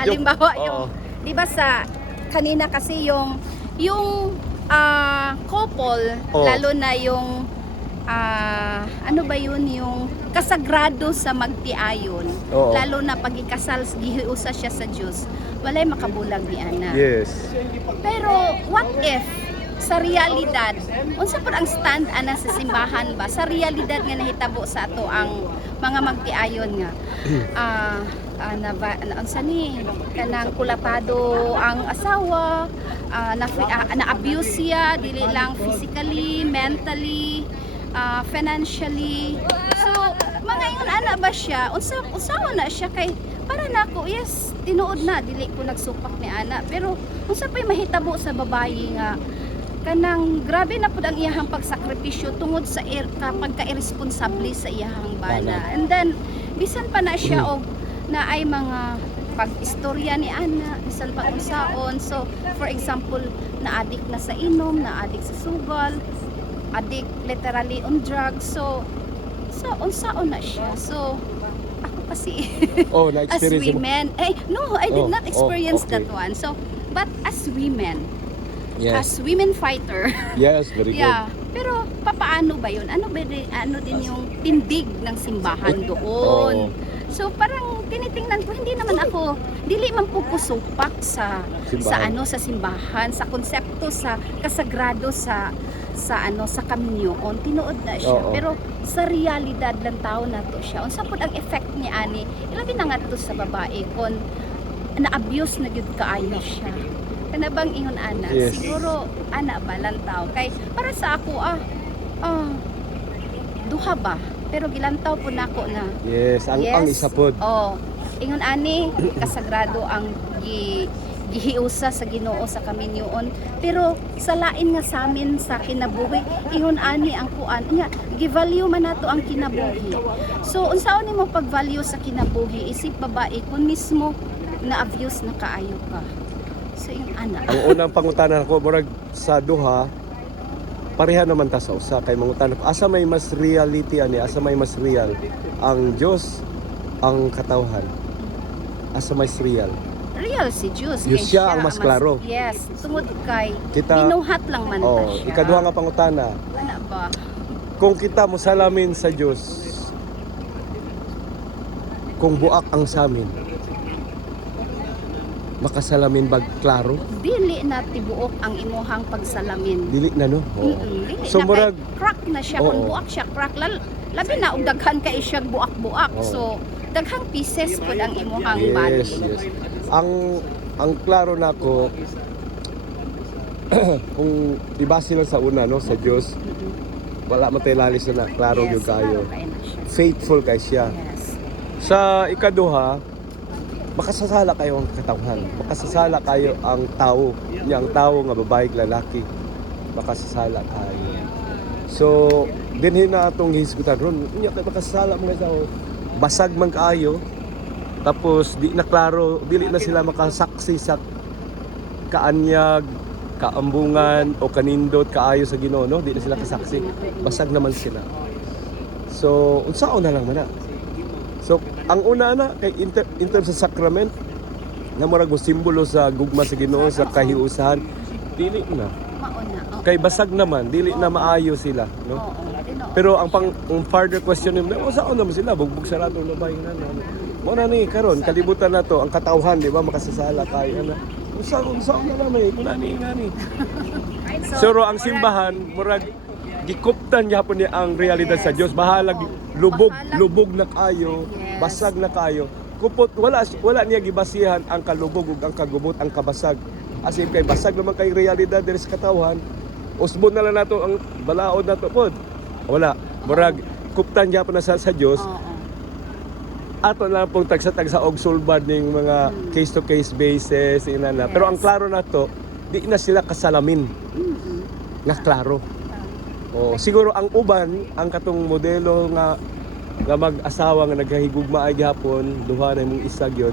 Halimbawa Oo. yung 'di ba sa kanina kasi yung couple, Oo. lalo na yung ano ba yun, yung kasagrado sa magtiayon, Oo. lalo na pag ikasal gihiusa siya sa Dios, walay makabulag ni ana. Yes. Pero what if sa realidad, unsa pa ang stand ana sa simbahan ba sa realidad nga nahitabo sa ato ang mga magtiayon nga unsa ni kanang kulatado ang asawa, na-abuse siya dili lang physically, mentally, financially. So mga ingon ana ba siya unsaon na siya kay para nako yes tinuod na dili ko nagsupak ni ana, pero unsa pay mahitabo sa babayi nga kanang grabe na pud ang iyahang pagsakripisyo tungod sa pagka-irresponsable sa iyahang bana. And then bisan pa na siya og na ay mga pag-istorya ni ana bisan pa unsaon. So for example, na-addict na sa inom, na-addict sa sugal, addict literally on drugs. So unsaon na siya. So ako kasi Oh, as na-experience mo. women, no, I did not experience okay. that one. So but as women, Yes. as women fighter, Yes, very good. yeah. Pero papaano ba 'yun? Ano din yung tindig ng simbahan doon? Oo. So parang tinitingnan ko, hindi naman ako dili man po ko supak sa Simbahan. sa simbahan, sa konsepto sa kasagrado sa kaminyoon, tinuod na siya. Oo. Pero sa realidad lang tao na to siya. Unsa pud ang effect ni ani? Ilabi na nga to sa babae kon na-abuse na gyud kaayo siya. Kana bang ingon ana? Yes. Siguro ana ba lantaw kay para sa ako duha ba? Pero gilantaw po nako na. Yes, ang isa pod. Oh, ingon ani kasagrado ang gihiusa sa Ginoo sa kaminyoon, pero sa lain nga sa amin sa kinabuhi ingon ani ang kuan nya gi-value man nato ang kinabuhi. So unsaon nimo pag-value sa kinabuhi isip babae kun mismo na-abuse na kaayo ka. So yung ana. Ang unang pangutanan ko murag sa duha pareha naman ta sa usa kay mangutan ko asa may mas reality ani, asa may mas real ang Dios, ang katawhan. Asa mas real. Real si Diyos. Diyos kay siya ang mas klaro. Yes, tungod kay Kita- binuhat lang man ta siya. ikaduha nga pangutana, Ana ba? kung kita mo salamin sa Diyos, kung buak ang samin, makasalamin bag klaro? Dili na tibuok ang imuhang pagsalamin. Dili na no? Oo. Dili So, na murag- kay crack na siya kung Oo. buak siya crack labi na og daghan kay siya buak-buak. Oo. So daghang pieces pud ang imuhang Yes, body. yes. Ang klaro nako kung ibase lang sa una no sa Diyos, wala man tay lalis na klaro Yes, gyud kayo. klaro kay na siya. Faithful kay siya. Yes. Sa ikaduha, makasasala kayo ang katawhan. Makasasala kayo ang tao. Ang tao nga babae lalaki. Makasasala kayo. So, dinhin na atong hisgutan ron. Unya kay makasasala mga tao. Basag man kaayo. Tapos di na klaro, dili na sila makasaksi sa kaanyag, kaambungan o kanindot kaayo sa Ginoo, no? Di na sila kasaksi. Basag naman sila. So, unsaon na lang man na. So, ang una na kay in terms sa sacrament na murag mo simbolo sa gugma sa Ginoo sa kahiusahan, dili na. Mauna. Kay basag naman, dili na maayo sila, no? Oo, tinuod. Pero ang further question nimo, saan naman sila bugbog sa ratong babae na mo na ni karon kalibutan na to ang katawhan, di ba, makasasala tayo na. Unsaon na naman kuna ni ngani. So ang simbahan murag gikuptan gyapon ni ang realidad sa Dios, bahalag lubog na kayo, Yes. basag na kayo. Kupot wala niya gibasihan ang kalubog ug ang kagubot, ang kabasag. As in kay basag naman kay realidad diri sa katawhan. Usbon na lang nato ang balaod nato pod. Wala, murag kuptan gyapon na sa Dios. Oo. Ato na pong tagsa-tagsa og sulbad ning mga case-to-case basis inana. Pero ang klaro na to, di na sila kasalamin nga klaro. O siguro ang uban, ang katong modelo nga mag-asawa nga naghahigugma ay gihapon, duha na mong isa gyud,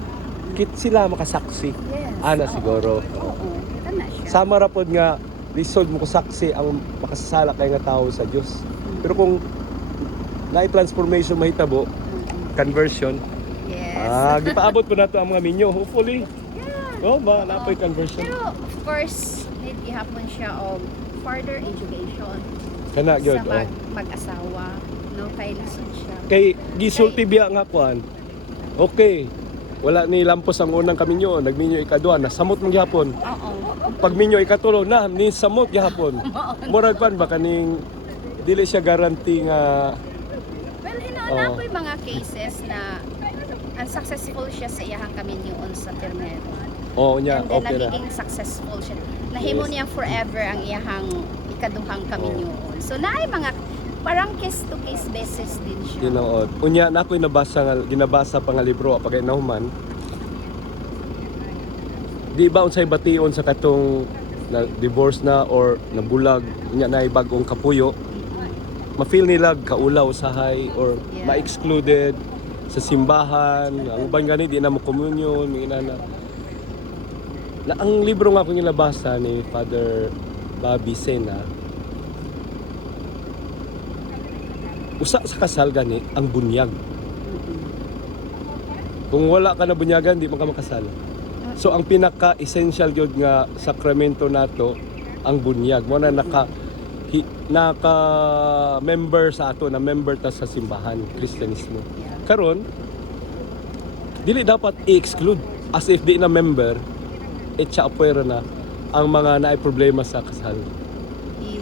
kit sila makasaksi. Yes. Ana Oo. siguro. Oo. Kana siya. Sama ra pod nga lisod mo ko saksi ang makasasala kay nga tawo sa Dios. Pero kung naay transformation mahitabo, conversion, Yes. Gipaabot po nato ang mga minyo, hopefully. Yeah. Oh, ba na po'y conversion. Pero of course, need ihapon siya og further education Kana gyud. sa mag-asawa. No, kay lisod siya. Kay gisulti biya nga kuan. Okay. Wala ni lampos ang unang kaminyo, nagminyo ikaduha na samot mong gihapon. Oo. Pag minyo ikatulo na ni samot gihapon. Murag kuan ba kaning dili siya guarantee nga Well, hinahanap ko yung mga cases na unsuccessful siya sa iyahang kaminyoon sa termero. nya And then okay na. nagiging successful siya. Nahimo Yes. niya forever ang iyahang ikaduhang kaminyoon. So naay mga parang case to case basis din siya. Tinuod. Unya na ako'y ginabasa pa nga libro pagay nahuman. Di ba unsay bation sa katong na divorce na or nabulag unya na bagong kapuyo, ma-feel nila kaulaw usahay or Yeah. ma-excluded sa simbahan. Ang uban gani di na mo communion, may inana. Na ang libro nga akong ginabasa ni Father Bobby Sena, usa sa kasal gani ang bunyag. Kung wala ka na bunyagan, di man ka makasal. So ang pinaka-essential gyud nga sakramento nato ang bunyag. Mo na naka-member sa ato, na member ta sa simbahan, Kristyanismo. Karon dili dapat i-exclude as if di na member, etsa apuera na ang mga naay problema sa kasal.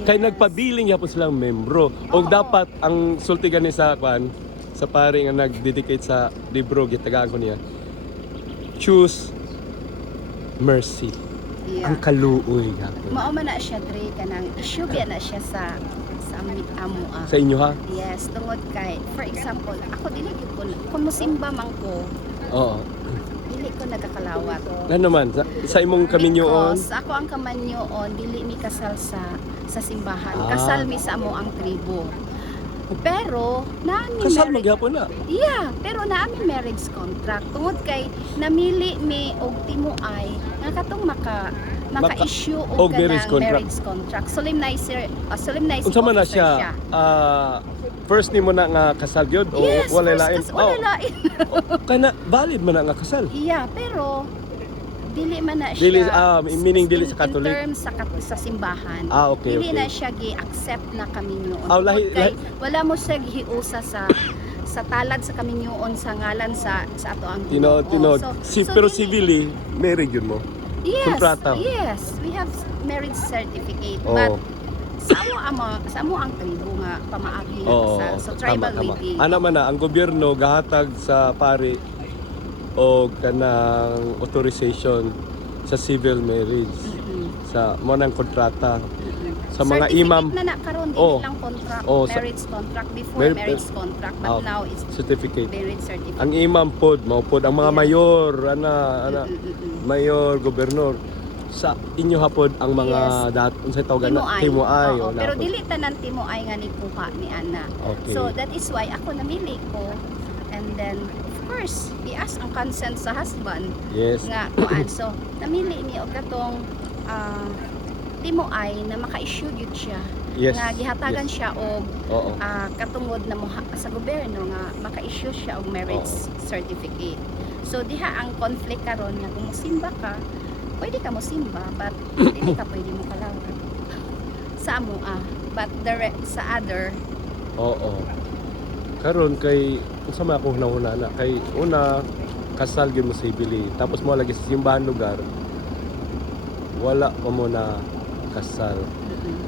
Kay nagpabiling yapon silang membro. O Oo. dapat ang sulti gani sa kwan sa pari nga nag-dedicate sa libro gitagaan ko niya. Choose mercy. Yeah. Ang kaluoy nga. Mao man na siya dre kanang issue biya na siya sa amo Sa inyo ha? Yes, tungod kay for example, ako dili gyud ko kung musimba man ko, Oo. dili ko nagakalawat. Ano naman sa imong kaminyoon? Because ako ang kamanyoon dili mi kasal sa simbahan. Ah. Kasal mi sa amo ang tribo. Pero naami Kasal magyapon na. Yeah, pero naami marriage contract tungod kay namili mi og timuay nga katong maka-issue og marriage kanang contract. marriage contract. Solemnizer Unsa man na officer siya? First nimo na nga kasal gyud o Yes, wala first lain? wala lain. Kana valid man na nga kasal. Yeah, pero dili man na siya. Dili, meaning dili sa Catholic? In terms sa simbahan. Okay, Dili okay. na siya gi-accept na kaminyoon. Lahi- Kay wala mo siya giusa sa talad sa kaminyoon sa ngalan sa ato ang Tinod. Pero dili- civilly, married yun mo. Yes, kontrata. yes. We have marriage certificate. Oo. But sa amo ang tribo nga pamaagi nga Oo. kasal. So tribal tama. wedding. Ano man na, ang gobyerno gahatag sa pari o kanang authorization sa civil marriage. Mm-mm. Sa mo nang kontrata. Sa mga Certificate imam, na karon dili Oo. lang contract, Oo, marriage contract before Mar- marriage contract but now it's certificate. marriage certificate. Ang imam pod, mao pod ang mga Yeah. mayor, ana, Mm-mm-mm. mayor, gobernador sa inyo hapod ang mga Yes. unsay tawag na Timuay. timuay Oo, o pero napod. dili tanan timuay nga ni kuha ni ana. Okay. So that is why ako namili ko, and then of course i-ask ang consent sa husband Yes. nga kuan. So namili ni og katong timuay na maka-issue gyud siya. Yes. Nga gihatagan Yes. siya og Oo. katungod na sa gobyerno nga maka-issue siya og marriage certificate. So diha ang conflict karon nga kung mosimba ka, pwede ka mosimba but dili ka pwede mo kalawat. Sa amo but sa other Oo. Karon kay unsa man ako hunahuna na kay una kasal gyud mo civily tapos mo lagi sa simbahan lugar wala pa mo na kasal.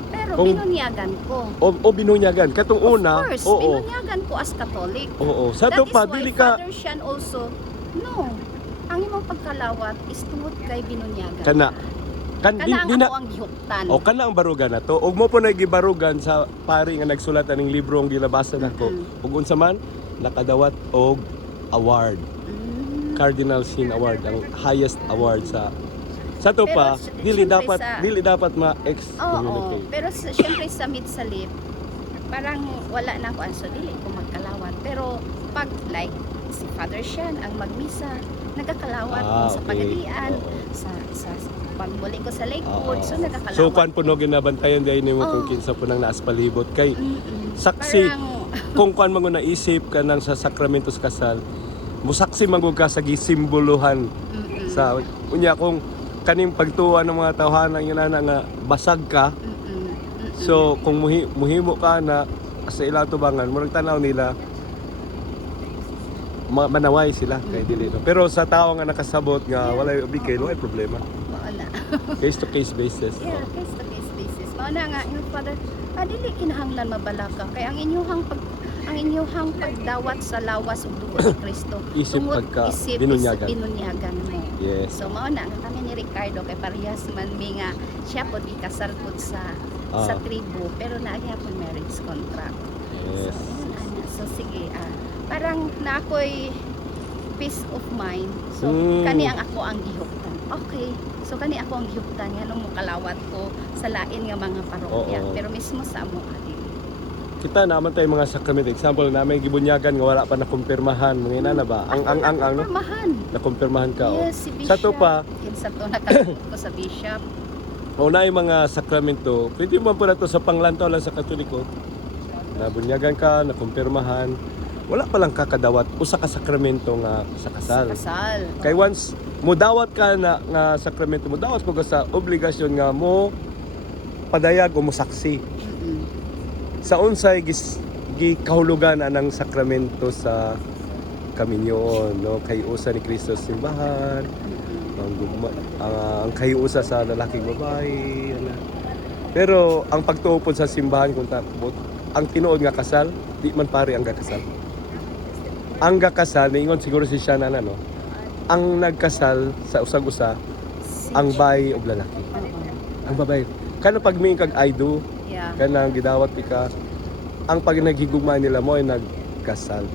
pero Kung- binunyagan ko. O binunyagan katong una. Of course, Oo. binunyagan ko as Catholic. Oo. Sa That to pa is why dili ka Father Sian also, no, ang imong pagkalawat is tungod kay binunyagan. kana Kana ang di na ako ang gihuktan. o kana ang barugan na to. Og mo po nagibarugan sa pari nga nagsulat aning libro ang gilabasa nako. Ug unsa man nakadawat og award. Mm. Cardinal Sin Award, ang highest award sa to Pero pa dili syempre dapat Oo, ma-excommunicate. pero syempre sa mid-salib, parang wala na ako, so dili ko magkalawat. Pero pag like si Father Sian ang magmisa, nagakalawat ko sa okay. pagadian, Oo. sa pagbuli ko sa Lakewood, so nagakalawat. So kuan po no ginabantayan dahil nimo Oo. kung kinsa po nang naas palibot kay Mm-mm. saksi Parang, kung kuan mo naisip ka nang sa sakramento sa kasal musaksi magug ka sa gisimbolohan Mm-mm. sa unya kung kaning pagtuwa ng mga tawhanan yun na nga basag ka. Mm-mm. Mm-mm. So kung muhimo ka na sa ilang tubangan, murag tanaw nila manaway sila kay dili no. Pero sa tao nga nakasabot nga walay obligation, walay problema. Wala. Case to case basis. Yeah, case to case basis. Mao na nga yung Father, dili kinahanglan mabalaka kay ang inyuhang pagdawat sa lawas ug dugo ni Kristo. Isip tungod pagka isip binunyagan. binunyagan mo. Yes. So mao na nga kami ni Ricardo kay parehas man mi nga siya pod ikasal pod sa tribu pero naagyapon marriage contract. Yes. So, yun, ana. So sige, parang na ako'y peace of mind. So kani ang ako ang gihuptan. Okay. So kani ako ang gihuptan nga nung mukalawat ko sa lain nga mga parokya. Oo. Pero mismo sa amo adili. Kita naman tayo mga sakramento. Example namin gibunyagan nga wala pa nakumpirmahan. Mga ina na ba? Ang no? Pormahan. Nakumpirmahan ka. Yes, si Bishop. Sa to pa, Kinsa to nakalimot ko sa Bishop. una yung mga sakramento, pwede mo po na to sa panglantaw lang sa Katoliko. Nabunyagan ka, nakumpirmahan. Wala pa lang kakadawat usa ka sakramento nga sa kasal. Kasal. Kay once mudawat ka na nga sakramento, mudawat ko ka sa obligasyon nga mo padayag o mo saksi. Mm-mm. Sa unsay gikahulugan anang sakramento sa kaminyon, no? Kay usa ni Kristo sa simbahan, Mm-mm. ang gugma, ang kayusa sa lalaking babae, ana. Pero ang pagtuupod sa simbahan kung tapos ang tinuod nga kasal, di man pare ang gakasal. Ang gakasal, niingon siguro si Shana na, no? Ang nagkasal sa usag-usa, ang bayi o lalaki. Oo. Ang babae. Kano pag may kag aido, Yeah. kanang gidawat ka, ang pag naghigugma nila mo ay nagkasal.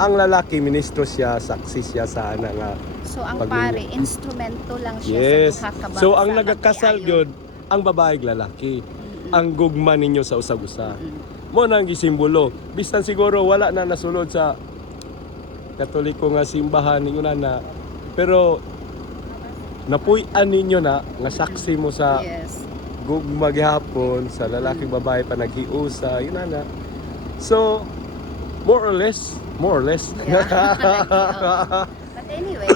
Ang lalaki, ministro siya, saksi siya sa ana nga. So ang Pag- pare, instrumento lang siya Yes. sa duha ka bangsa. So ang nga nagkasal kiayon. yun, ang babae ug lalaki. Mm-mm. Ang gugma ninyo sa usag-usa. Mm-mm. Mo nang gisimbolo. Bistan siguro wala na nasulod sa Katoliko nga simbahan ninyo na. Pero napuy-an ninyo na nga saksi mo sa Yes. gugma gihapon sa lalaking babae pa naghiusa, yun na. So more or less. Yeah. But anyway,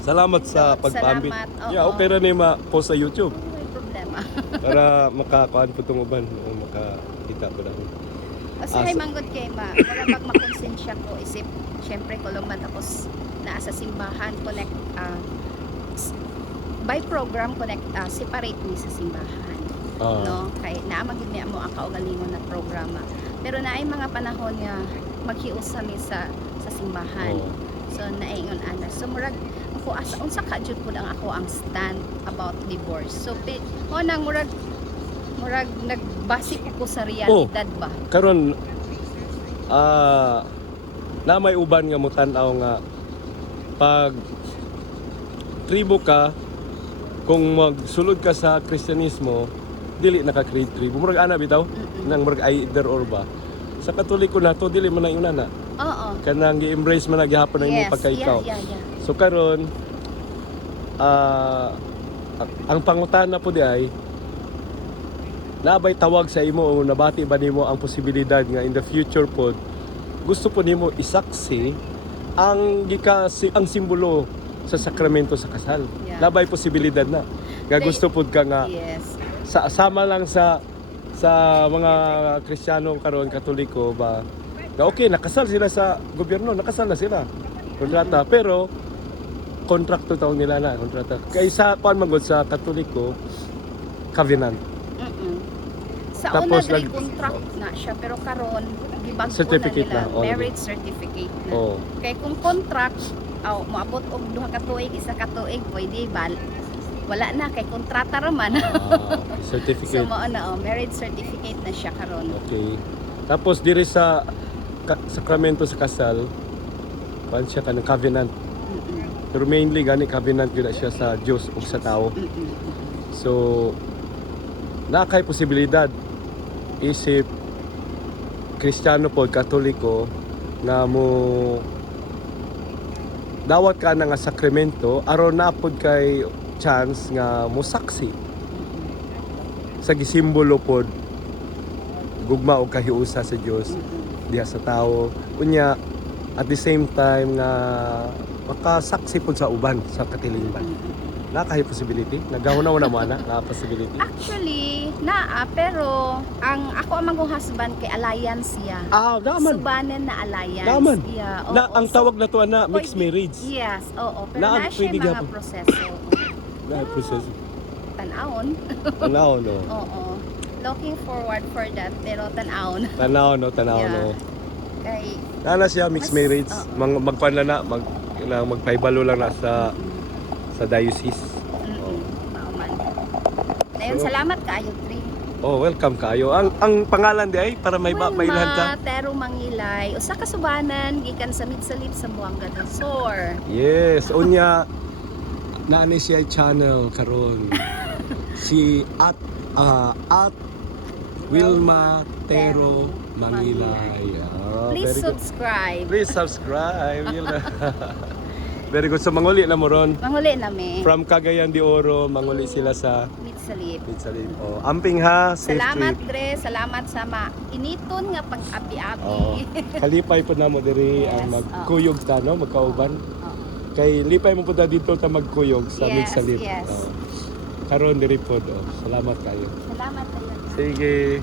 Salamat sa pagpaambit. Salamat, oo. Yeah, okay ra ni ma-post sa YouTube may problema. para makakuan po itong uban o makakita po namin. Kasi Ah, hay so- manggod kay para pag makonsensya ko isip, syempre ko lang man tapos naa sa simbahan connect by program connect separate ni sa simbahan. Ah, No, kay naa magid niya mo ang kaugalingon na programa. Pero naay mga panahon nga maghiusa mi sa simbahan. oo. So naingon ana. So murag ako asa unsa ka jud pud ang ako ang stand about divorce. So mo nang murag nagbase ko sa realidad ba. Karon na may uban nga mutan-aw nga pag tribo ka kung magsulod ka sa Kristyanismo dili naka-create tribo murag ana bitaw Mm-mm. nang murag either or ba sa Katoliko nato dili man na yun na Oo. kanang gi-embrace man na gihapon ang imong pagkaikaw. Yeah. So karon ang pangutana po di ay nabay tawag sa imo o nabati ba nimo ang posibilidad nga in the future pod gusto po nimo isaksi ang ang simbolo sa sakramento sa kasal. Yeah. Nabay posibilidad na. Nga gusto pod ka nga Yes. sama lang sa mga Kristiyano karon Katoliko ba na okay nakasal sila sa gobyerno, nakasal na sila. Kontrata pero kontrakto taon nila na kontrata. Kaysa kuan man gud sa Katoliko covenant. Mm-mm. Sa Tapos una diri contract na siya pero karon gibag-o Certificate na nila na, oh. marriage certificate na. Oh. Kay kung contract moabot og duha ka tuig, isa ka tuig, pwede wala na kay kontrata ra man. Okay. So Certificate. mao na marriage certificate na siya karon. Okay. Tapos diri sa sakramento sa kasal, kuan siya kanang covenant. Mm-mm. Pero mainly gani covenant gyud siya sa Dios ug sa tao. Mm-mm. So nakay posibilidad isip Kristiyano pod Katoliko nga mo dawat ka na nga sakramento aron napod kay chance nga mo saksi sa gisimbolo pod gugma og kahiusa sa Dios diha sa tao unya at the same time nga makasaksi po sa uban sa katilingban. Na kay possibility? Nagahuna-una mo na possibility? Actually, naa, pero ako amang kong husband kay alliance siya. Daman. Subanen na alliance. Daman. Yeah, Na oo. ang tawag na to na mixed marriage. Yes, oo. Pero Na na siya pwede mga gapon. proseso. Na process. Tanawon. Tanaw no. Oo. Looking forward for that, pero tanawon. Tanaw no. Yeah. Kay, Nana siya mixed Mas- marriage. oo. Magkuan na magpaibalo lang na sa diocese. Mauman. Ngayon, So, salamat kaayo, Tri. Oh, welcome kayo. Ang pangalan di ay para may mailan ka. Pero Mangilay, usa ka subanan gikan sa Mitsalip sa Buanga del Sur. Yes, unya naanay siya channel karon. Si at Wilma Tero Mangilay. Please very good. subscribe. Please subscribe. Wilma. Very good. So manguli na mo ron. Manguli nami. From Cagayan de Oro, manguli sila sa Mitsalip. Mitsalip. Oh, amping ha, safe Salamat, trip. Dre. Salamat sa initon nga pang-abi-abi. Oo. Kalipay po na mo diri Yes, ang magkuyog ta no, magkauban. Oo. Kay lipay mo po ta dito ta magkuyog sa Yes, Mitsalip. yes. Karon diri po do. Salamat kayo. Salamat kayo. Sige.